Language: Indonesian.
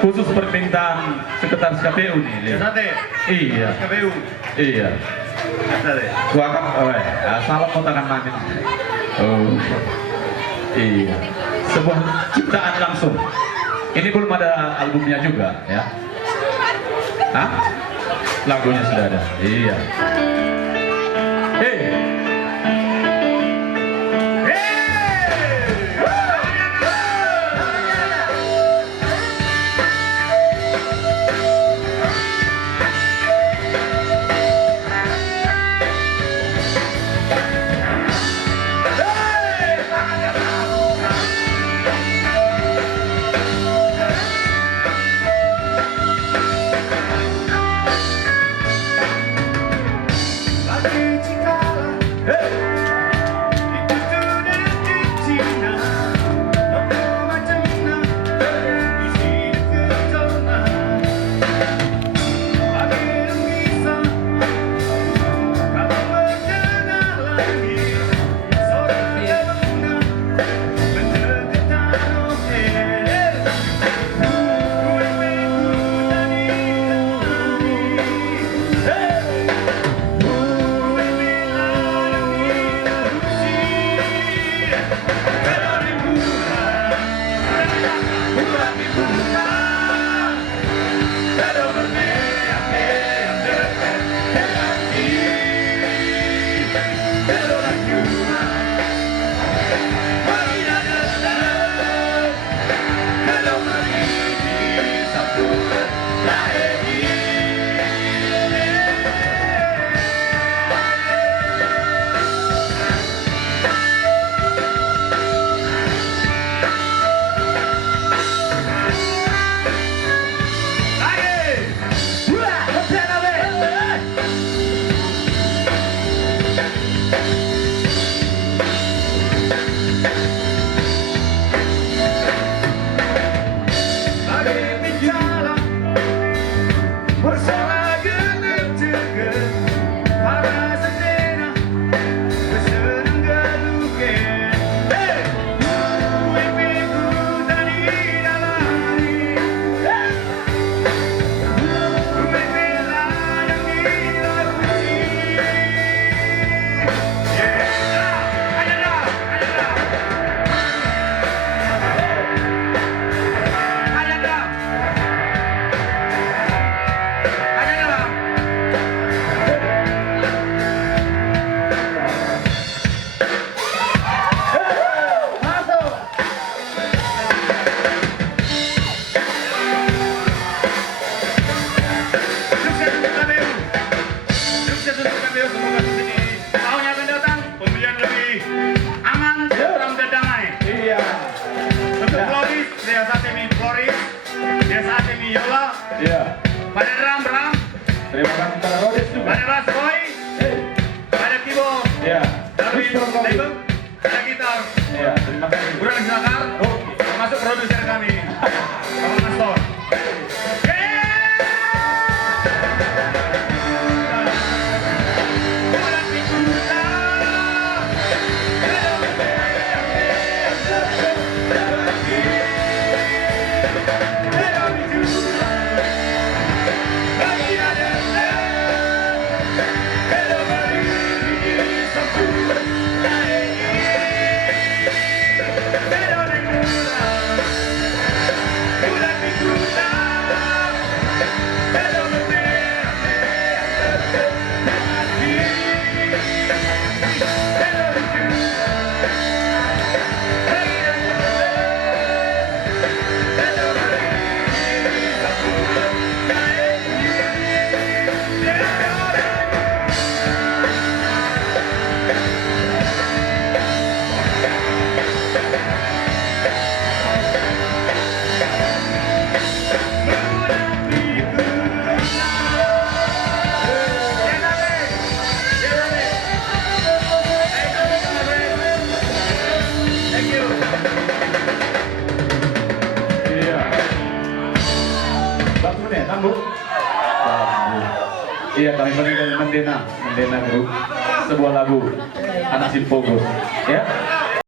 khusus permintaan sekretaris KPU nih. Iya. KPU. Iya. Suaka, salam potongan mamin. Oh, iya. Sebuah ciptaan langsung. Ini belum ada albumnya juga, ya. Hah? Lagunya sudah ada. Iya. Pada drum, terima kasih pada Rodis juga. pada bass boy, pada keyboard, Iya. dari label, ada gitar, Iya, terima kasih. Burang Zakar, termasuk produser kami, Bang Mastor. Iya, kami berikan Mendena Group, sebuah lagu anak Simpogos, ya.